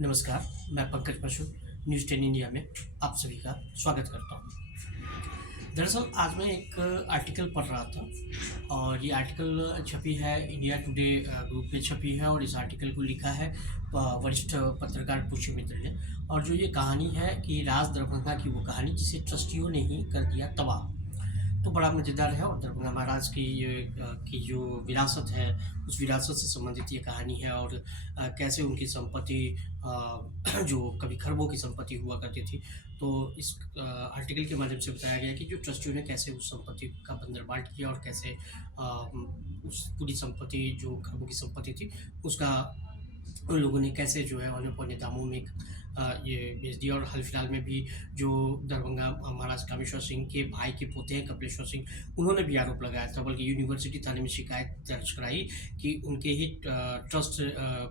नमस्कार, मैं Pankaj Basu news 10 India में आप सभी का स्वागत करता हूँ। दरअसल आज मैं एक आर्टिकल पढ़ रहा था और ये आर्टिकल छपी है इंडिया टुडे ग्रुप पे छपी है और इस आर्टिकल को लिखा है वरिष्ठ पत्रकार पुष्यमित्र ने। और जो ये कहानी है कि राज दरभंगा की वो कहानी जिसे ट्रस्टियों ने ही कर दिया तबाह। तो बड़ा मज़ेदार है और दरभंगा महाराज की की जो विरासत है उस विरासत से संबंधित ये कहानी है और कैसे उनकी संपत्ति जो कभी खरबों की संपत्ति हुआ करती थी। तो इस आर्टिकल के माध्यम से बताया गया कि जो ट्रस्टियों ने कैसे उस संपत्ति का बंदरबांट किया और कैसे उस पूरी संपत्ति जो खरबों की संपत्ति थी उसका उन लोगों ने कैसे जो है औने-पौने दामों में ये बेच दिया। और हाल-फिलहाल में भी जो दरभंगा महाराज कामेश्वर सिंह के भाई के पोते हैं कपिलेश्वर सिंह, उन्होंने भी आरोप लगाया था, बल्कि यूनिवर्सिटी थाने में शिकायत दर्ज कराई कि उनके ही ट्रस्ट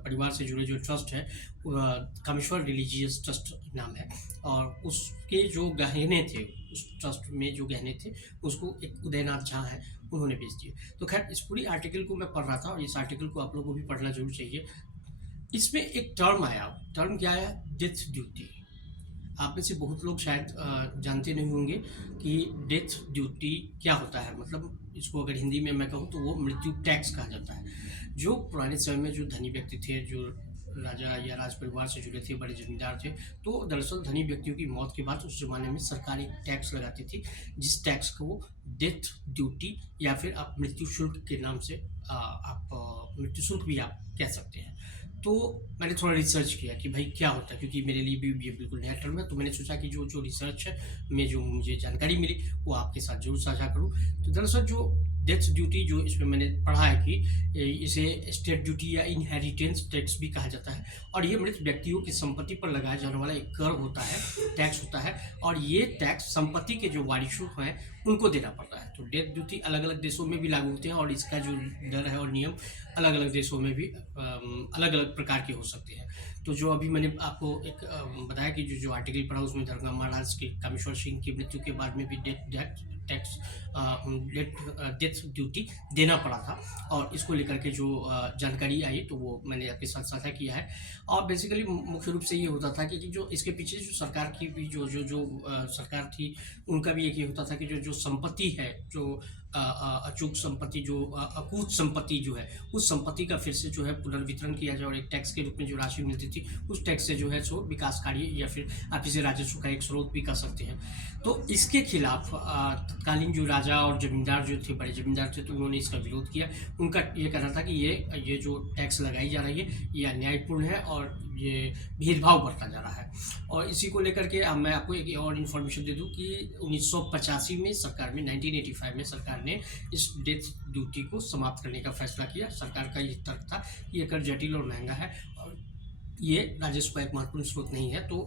परिवार से जुड़े जो ट्रस्ट है कामेश्वर रिलीजियस ट्रस्ट नाम है और उसके जो गहने थे, उस ट्रस्ट में जो गहने थे, उसको एक उदयनाथ झा हैं, उन्होंने बेच दिए। तो खैर इस पूरी आर्टिकल को मैं पढ़ रहा था और इस आर्टिकल को आप लोगों को भी पढ़ना ज़रूर चाहिए। इसमें एक टर्म आया, टर्म क्या आया? Death duty. आप में से बहुत लोग शायद जानते नहीं होंगे कि डेथ ड्यूटी क्या होता है। मतलब इसको अगर हिंदी में मैं कहूँ तो वो मृत्यु टैक्स कहा जाता है। जो पुराने समय में जो धनी व्यक्ति थे, जो राजा या राज परिवार से जुड़े थे, बड़े जमींदार थे, तो दरअसल धनी व्यक्तियों की मौत के बाद उस ज़माने में सरकार एक टैक्स लगाती थी, जिस टैक्स को डेथ ड्यूटी या फिर आप मृत्यु शुल्क के नाम से आप मृत्यु शुल्क भी आप कह सकते हैं। तो मैंने थोड़ा रिसर्च किया कि भाई क्या होता है, क्योंकि मेरे लिए भी ये बिल्कुल नया टर्म है। तो मैंने सोचा कि जो रिसर्च है में जो मुझे जानकारी मिली वो आपके साथ ज़रूर साझा करूँ। तो दरअसल जो डेथ ड्यूटी जो इसमें मैंने पढ़ा है कि इसे एस्टेट ड्यूटी या इनहेरिटेंस टैक्स भी कहा जाता है और ये मृत व्यक्तियों की संपत्ति पर लगाया जाने वाला एक कर होता है, टैक्स होता है और ये टैक्स संपत्ति के जो वारिसों हैं उनको देना पड़ता है। तो डेथ ड्यूटी अलग-अलग देशों में भी लागू होते हैं और इसका जो दर है और नियम अलग-अलग देशों में भी अलग-अलग प्रकार के हो सकते हैं। तो जो अभी मैंने आपको एक बताया कि जो आर्टिकल पढ़ा उसमें दरगाह महाराज के कामेश्वर सिंह की मृत्यु के बाद में भी डेथ ड्यूटी देना पड़ा था और इसको लेकर के जो जानकारी आई तो वो मैंने आपके साथ साझा किया है। और बेसिकली मुख्य रूप से ये होता था कि जो इसके पीछे जो सरकार की भी जो सरकार थी उनका भी एक ये होता था कि जो संपत्ति है, जो अचूक संपत्ति, जो अकूत संपत्ति जो है, उस संपत्ति का फिर से जो है पुनर्वितरण किया जाए और एक टैक्स के रूप में जो राशि मिलती थी उस टैक्स से जो है सो विकास कार्य या फिर आप इसे राजस्व का एक स्रोत भी कह सकते हैं। तो इसके खिलाफ तत्कालीन जो राजा और जमींदार जो थे, बड़े जमींदार थे, तो उन्होंने इसका विरोध किया। उनका ये कहना था कि ये जो टैक्स लगाई जा रही है ये अन्यायपूर्ण है और ये भेदभाव बढ़ता जा रहा है। और इसी को लेकर के मैं आपको एक और इन्फॉर्मेशन दे दूं कि 1985 में सरकार में 1985 में सरकार ने इस डेथ ड्यूटी को समाप्त करने का फैसला किया। सरकार का ये तर्क था कि ये कर जटिल और महंगा है और ये राजस्व का एक महत्वपूर्ण स्रोत नहीं है। तो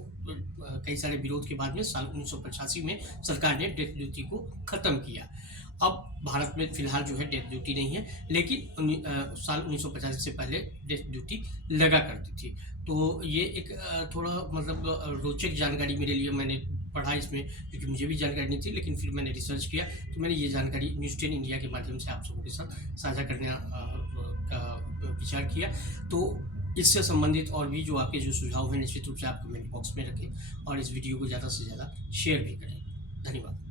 कई सारे विरोध के बाद में साल 1985 में सरकार ने डेथ ड्यूटी को ख़त्म किया। अब भारत में फ़िलहाल जो है डेथ ड्यूटी नहीं है, लेकिन साल 1985 से पहले डेथ ड्यूटी लगा करती थी। तो ये एक थोड़ा मतलब रोचक जानकारी मेरे लिए, मैंने पढ़ा इसमें क्योंकि मुझे भी जानकारी नहीं थी, लेकिन फिर मैंने रिसर्च किया तो मैंने ये जानकारी न्यूज़ 10 इंडिया के माध्यम से आप सबों के साथ साझा करने का विचार किया। तो इससे संबंधित और भी जो आपके जो सुझाव हैं निश्चित रूप से आप कमेंट बॉक्स में रखें और इस वीडियो को ज़्यादा से ज़्यादा शेयर भी करें। धन्यवाद।